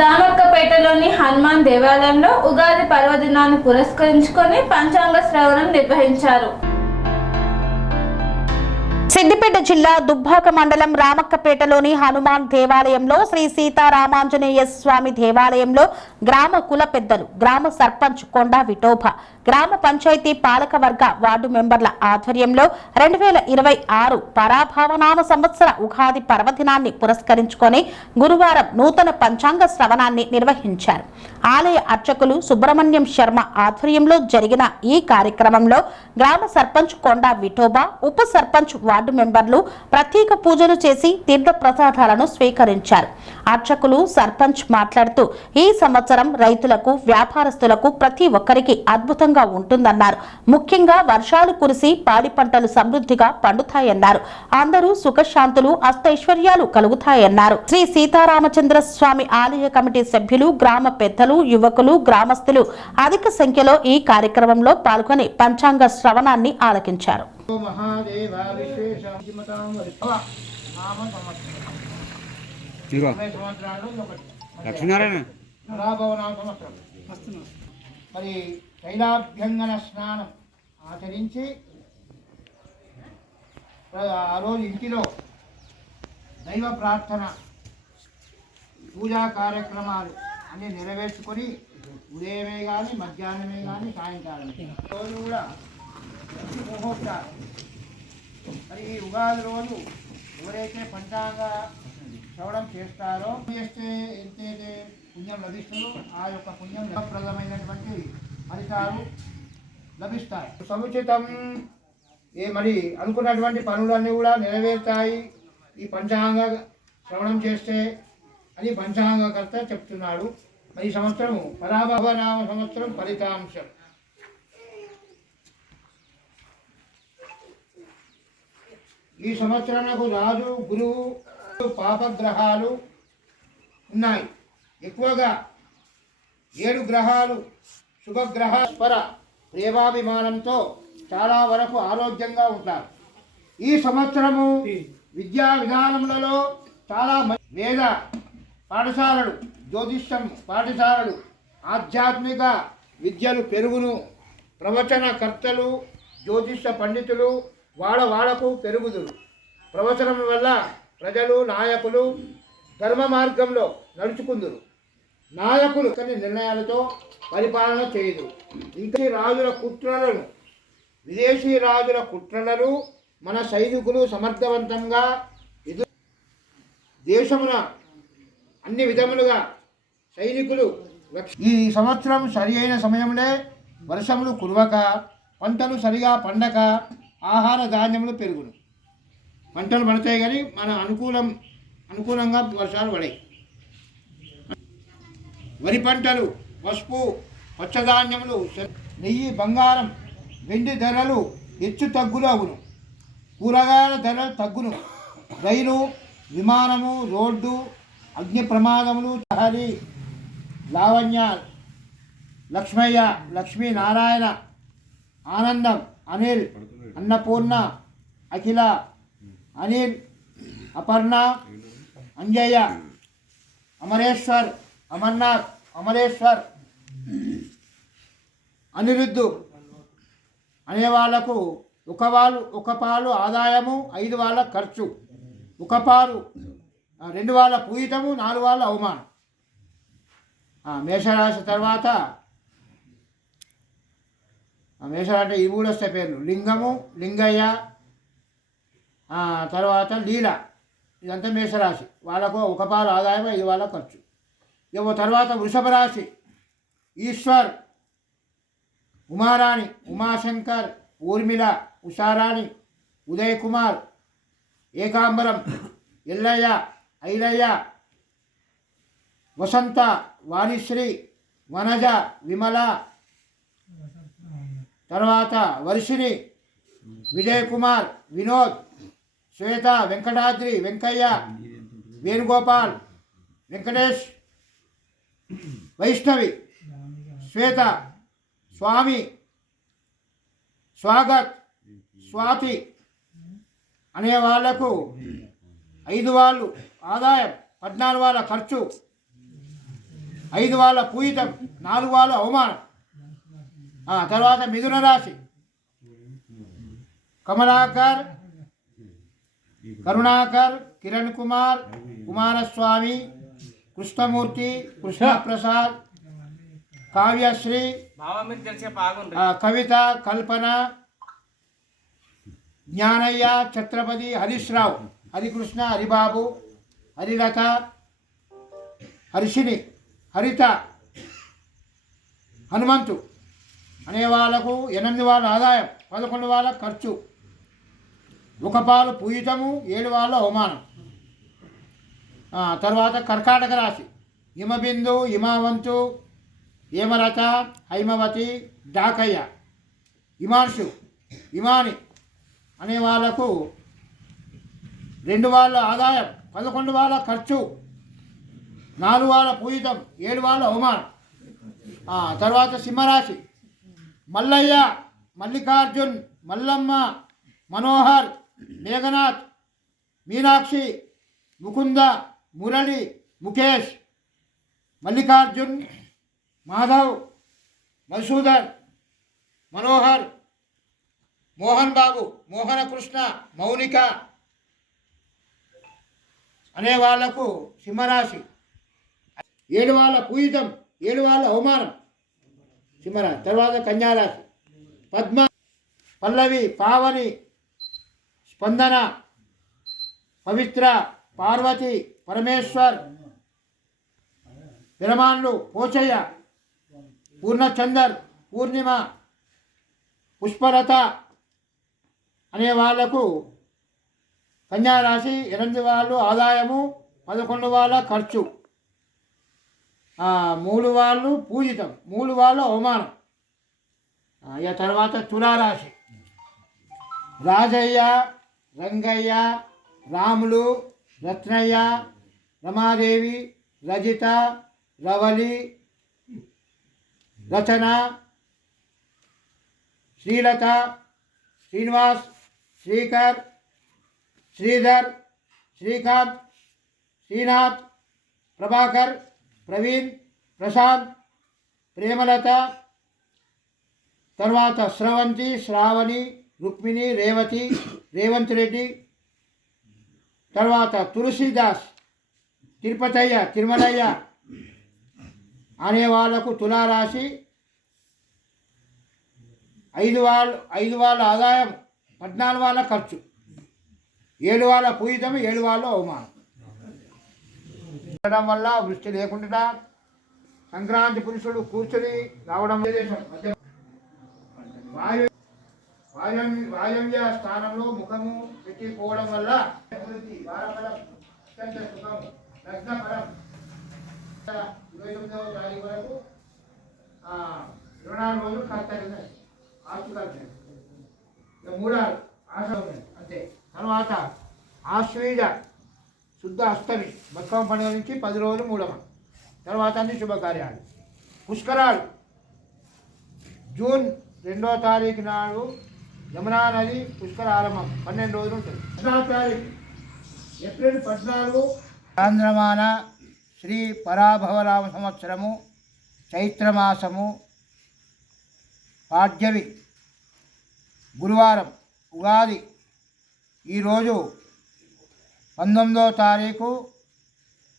రామక్కపేటలోని హనుమాన్ దేవాలయంలో ఉగాది పర్వదినాన్ని పురస్కరించుకొని పంచాంగ శ్రవణం నిర్వహించారు. సిద్దిపేట జిల్లా దుబ్బాక మండలం రామక్కపేటలోని హనుమాన్ దేవాలయంలో శ్రీ సీతారామాంజనేయ స్వామి దేవాలయంలో గ్రామ కుల పెద్దలు, గ్రామ సర్పంచ్ కొండా విఠోబా, గ్రామ పంచాయతీ పాలకవర్గ వార్డు మెంబర్ల ఆధ్వర్యంలో 2026 పరాభావనామ సంవత్సర ఉగాది పర్వదినాన్ని పురస్కరించుకొని గురువారం నూతన పంచాంగ శ్రవణాన్ని నిర్వహించారు. ఆలయ అర్చకులు సుబ్రహ్మణ్యం శర్మ ఆధ్వర్యంలో జరిగిన ఈ కార్యక్రమంలో గ్రామ సర్పంచ్ కొండా విఠోబా, ఉప సర్పంచ్ వార్డు మెంబర్లు ప్రత్యేక పూజలు చేసి తీర్థ ప్రసాదాలను స్వీకరించారు. అర్చకులు సర్పంచ్ మాట్లాడుతూ ఈ సంవత్సరం రైతులకు, వ్యాపారస్తులకు ప్రతి ఒక్కరికి అద్భుతంగా ఉంటుందన్నారు. ముఖ్యంగా వర్షాలు కురిసి పాడి పంటలు సమృద్ధిగా పండుతాయన్నారు. అందరూ సుఖశాంతులు, అష్టైశ్వర్యాలు కలుగుతాయన్నారు. శ్రీ సీతారామచంద్ర స్వామి ఆలయ కమిటీ సభ్యులు, గ్రామ పెద్దలు, యువకులు, గ్రామస్తులు అధిక సంఖ్యలో ఈ కార్యక్రమంలో పాల్గొని పంచాంగ శ్రవణాన్ని ఆలకించారు. లక్ష్మీనారాయణ మరి తైలాభ్యంగన స్నానం ఆచరించి ఆ రోజు ఇంటిలో దైవ ప్రార్థన, పూజా కార్యక్రమాలు అన్నీ నెరవేర్చుకొని ఉదయమే కానీ, మధ్యాహ్నమే కానీ, సాయంకాలమే రోజు కూడా ముహూర్తాలు. మరి ఈ ఉగాది రోజు ఎవరైతే పంచాంగ శ్రవణం చేస్తారో, చేస్తే ఎంతైతే పుణ్యం లభిస్తుందో ఆ యొక్క పుణ్యం ప్రదమైనటువంటి ఫలితాలు లభిస్తాయి. సముచితం మరి అనుకున్నటువంటి పనులన్నీ కూడా నెరవేరుతాయి ఈ పంచాంగ శ్రవణం చేస్తే అని పంచాంగకర్త చెప్తున్నాడు. మరి ఈ సంవత్సరము పరాభవనామ సంవత్సరం ఫలితాంశం. ఈ సంవత్సరానికి రాజు, గురువు, పాపగ్రహాలు ఉన్నాయి. ఎక్కువగా 7 గ్రహాలు శుభగ్రహ స్వర ప్రేమాభిమానంతో చాలా వరకు ఆరోగ్యంగా ఉంటారు. ఈ సంవత్సరము విద్యా విధానములలో చాలా వేద పాఠశాలలు, జ్యోతిష్యం పాఠశాలలు, ఆధ్యాత్మిక విద్యలు పెరుగును. ప్రవచనకర్తలు, జ్యోతిష పండితులు వాళ్లకు పెరుగుదురు. ప్రవచనం వల్ల ప్రజలు, నాయకులు ధర్మ మార్గంలో నడుచుకుందురు. నాయకులు నిర్ణయాలతో పరిపాలన చేయదు. ఇంకా రాజుల కుట్రలను, విదేశీ రాజుల కుట్రలను మన సైనికులు సమర్థవంతంగా దేశమున అన్ని విధములుగా సైనికులు. ఈ సంవత్సరం సరి అయిన సమయంలో వర్షములు కురవక, పంటలు సరిగా పండక ఆహార ధాన్యములు పెరుగును. పంటలు పడతాయి కానీ మన అనుకూలంగా వర్షాలు పడాయి. వరి పంటలు, పసుపు, పచ్చధాన్యములు, నెయ్యి, బంగారం, వెండి ధరలు హెచ్చు తగ్గులు అగును. కూరగాయల ధరలు తగ్గును. రైలు, విమానము, రోడ్డు, అగ్ని ప్రమాదములు, హరి, లావణ్య, లక్ష్మయ్య, లక్ష్మీనారాయణ, ఆనందం, అనిల్, అన్నపూర్ణ, అఖిల, అనిల్, అపర్ణ, అంజయ్య, అమరేశ్వర్, అమర్నాథ్, అమరేశ్వర్, అనిరుద్ధు అనే వాళ్లకు ఒక పాలు ఆదాయము, 5 వాళ్ళ ఖర్చు. ఒక పాలు 2 వాళ్ళ పూయితము, 4 వాళ్ళ అవమానం. మేషరాశి తర్వాత మేషరాశి అంటే ఈ 3 వస్తే పేర్లు: లింగము, లింగయ్య, తర్వాత లీల. ఇదంతా మేషరాశి వాళ్ళకు ఒక పాలు ఆదాయం, 5 వాళ్ళ ఖర్చు. ఇక తర్వాత వృషభ రాశి: ఈశ్వర్, ఉమారాణి, ఉమాశంకర్, ఊర్మిళ, ఉషారాణి, ఉదయ్ కుమార్, ఏకాంబరం, ఎల్లయ్య, ఐలయ్య, వసంత, వాణిశ్రీ, వనజ, విమల, తర్వాత వర్షిణి, విజయ్ కుమార్, వినోద్, శ్వేత, వెంకటాద్రి, వెంకయ్య, వేణుగోపాల్, వెంకటేష్, వైష్ణవి, శ్వేత, స్వామి, స్వాగత్, స్వాతి అనే వాళ్లకు 5 వాళ్ళు ఆదాయం, 14 వాళ్ళ ఖర్చు. 5 వాళ్ళ పూయితం 4 వాళ్ళు అవమానం. తర్వాత మిథున రాశి కమలాకర్, కరుణాకర్, కిరణ్ కుమార్, కుమారస్వామి, కృష్ణమూర్తి, కృష్ణప్రసాద్, కావ్యశ్రీ, కవిత, కల్పన, జ్ఞానయ్య, ఛత్రపతి, హరీష్ రావు, హరికృష్ణ, హరిబాబు, హరిలత, హర్షిని, హరిత, హనుమంతు అనే వాళ్ళకు 8 వాళ్ళ ఆదాయం, 11 వాళ్ళ ఖర్చు, 1 పాలు పూయితము, 7 వాళ్ళ అవమానం. తర్వాత కర్కాటక రాశి హిమబిందు, హిమావంతు, హేమలత, హైమవతి, డాకయ్య, హిమాంశు, హిమాని అనే వాళ్ళకు 2 వాళ్ళ ఆదాయం, 11 వాళ్ళ ఖర్చు, 4 వాళ్ళ పూయితం, 7 వాళ్ళ అవమానం. తర్వాత సింహరాశి మల్లయ్య, మల్లికార్జున్, మల్లమ్మ, మనోహర్, మేఘనాథ్, మీనాక్షి, ముకుంద, మురళి, ముఖేష్, మల్లికార్జున్, మాధవ్, మధుసూదన్, మనోహర్, మోహన్ బాబు, మోహన కృష్ణ, మౌనిక అనే వాళ్లకు సింహరాశి 7 వాళ్ళ పూయితం, 7 వాళ్ళ అవమానం సింహరాశి. తర్వాత కన్యారాశి పద్మ, పల్లవి, పావని, స్పందన, పవిత్ర, పార్వతి, పరమేశ్వర్, విరమాన్లు, పోచయ్య, పూర్ణచందర్, పూర్ణిమ, పుష్పలత అనే వాళ్లకు కన్యారాశి 8 వాళ్ళు ఆదాయము, 11 వాళ్ళ ఖర్చు, 3 వాళ్ళు పూజితం, 3 వాళ్ళు అవమానం. ఇక తర్వాత తులారాశి రాజయ్య, రంగయ్య, రాములు, రత్నయ్య, రమాదేవి, రజిత, రవలి, రచన, శ్రీలత, శ్రీనివాస్, శ్రీకర్, శ్రీధర్, శ్రీకాంత్, శ్రీనాథ్, ప్రభాకర్, ప్రవీణ్, ప్రశాంత్, ప్రేమలత, తర్వాత స్రవంతి, శ్రావణి, రుక్మిణి, రేవతి, రేవంత్ రెడ్డి, తర్వాత తులసీదాస్, తిరుపతయ్య, తిరుమలయ్య అనే వాళ్ళకు తులారాశి 5 వాళ్ళ ఆదాయం, 14 వాళ్ళ ఖర్చు, 7 వాళ్ళ పూజితం, 7 వాళ్ళ అవమానం. వల్ల వృష్టి లేకుండా సంక్రాంతి పురుషుడు కూర్చొని రావడం వాయవ్య స్థానంలో ముఖము పెట్టిపోవడం వల్ల లగ్నఫలం 29వ తారీఖు వరకు 24 రోజులు కర్తవ్యం, ఆస్తు కర్తవ్యం, 3 ఆశ ఉన్నాయి అంతే. తర్వాత ఆశ్వీజ శుద్ధ అష్టమి బతుకమ్మ పండుగ నుంచి 10 రోజులు మూడమ, తర్వాత అన్ని శుభకార్యాలు. పుష్కరాలు జూన్ 2వ తారీఖు నాడు యమునా నది పుష్కర ఆరంభం, 12 రోజులు ఉంటుంది. 14వ తారీఖు ఏప్రిల్ 14 చాంద్రమాన శ్రీ పరాభవరామ సంవత్సరము చైత్రమాసము పాడ్యమి గురువారం ఉగాది. ఈరోజు 19వ తారీఖు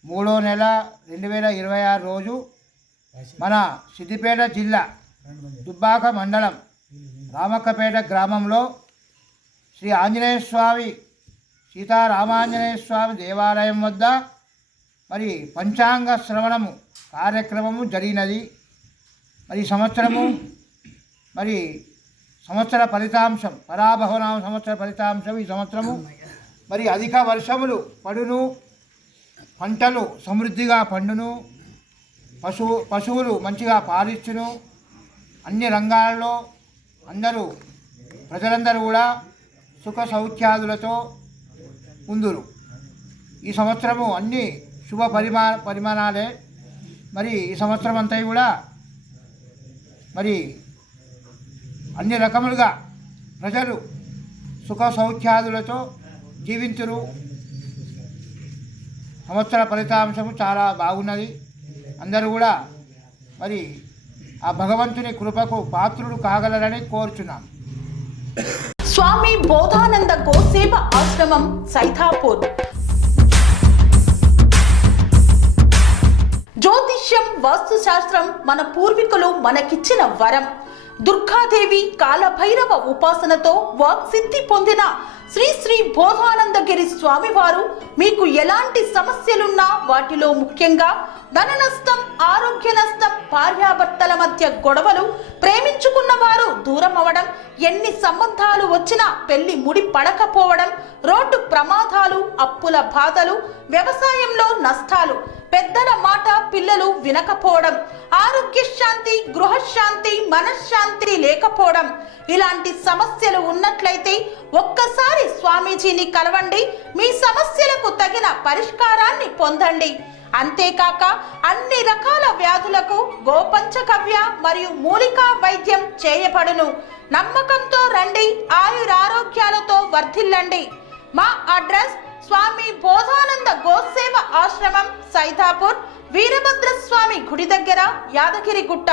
3వ నెల 2026 రోజు మన సిద్దిపేట జిల్లా దుబ్బాక మండలం రామక్కపేట గ్రామంలో శ్రీ ఆంజనేయ స్వామి, సీతారామాంజనేయ స్వామి దేవాలయం వద్ద మరి పంచాంగ శ్రవణము కార్యక్రమము జరిగినది. మరి సంవత్సరము మరి సంవత్సర ఫలితాంశం, పరాభవనామ సంవత్సర ఫలితాంశం ఈ సంవత్సరము మరి అధిక వర్షములు పడును, పంటలు సమృద్ధిగా పండును, పశువులు మంచిగా పాలిచ్చును, అన్ని రంగాల్లో ప్రజలందరూ కూడా సుఖ సౌఖ్యాదులతో ఉందురు. ఈ సంవత్సరము అన్ని శుభ పరిమాణాలే. మరి ఈ సంవత్సరం అంతా కూడా మరి అన్ని రకములుగా ప్రజలు సుఖ సౌఖ్యాదులతో జీవించురు. సంవత్సర ఫలితాంశము చాలా బాగున్నది. అందరూ కూడా మరి ఆ భగవంతుని కృపకు పాత్రులు కాగలరని కోరుచున్నాం. స్వామి బోధానంద గోసేవ ఆశ్రమం సైతాపూర్. జ్యోతిష్యం, వాస్తుశాస్త్రం మన పూర్వీకులు మనకిచ్చిన వరం. దుర్గాదేవి, కాలభైరవ ఉపాసనతో వాక్సిద్ధి పొందిన శ్రీ శ్రీ బోధానందగిరి స్వామివారు మీకు ఎలాంటి సమస్యలున్నా, వాటిలో ముఖ్యంగా ధన నష్టం, ఆరోగ్య నష్టం, భార్యాభర్తల మధ్య గొడవలు, ప్రేమించుకున్న వారు దూరం అవడం, ఎన్ని సంబంధాలు వచ్చినా పెళ్లి ముడి పడకపోవడం, రోడ్డు ప్రమాదాలు, అప్పుల బాధలు, వ్యవసాయంలో నష్టాలు, పెద్దల మాట పిల్లలు వినకపోవడం, ఆరోగ్య శాంతి, గృహశాంతి, మనశ్శాంతి లేకపోవడం, ఇలాంటి సమస్యలు ఉన్నట్లయితే ఒక్కసారి స్వామీజీని కలవండి. మీ సమస్యలకు తగిన పరిష్కారాన్ని పొందండి. అంతేకాక అన్ని రకాల వ్యాధులకు గోపంచకవ్య మరియు మూలికా వైద్యం చేయబడును. నమ్మకంతో రండి, ఆయురారోగ్యాలతో వర్ధిల్లండి. మా అడ్రస్ స్వామి బోధానంద గోసేవ ఆశ్రమం సైతాపూర్, వీరభద్రస్వామి గుడి దగ్గర, యాదగిరిగుట్ట.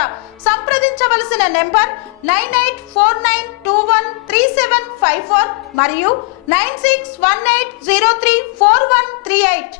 సంప్రదించవలసిన నెంబర్ 9849213754 మరియు 9618034138.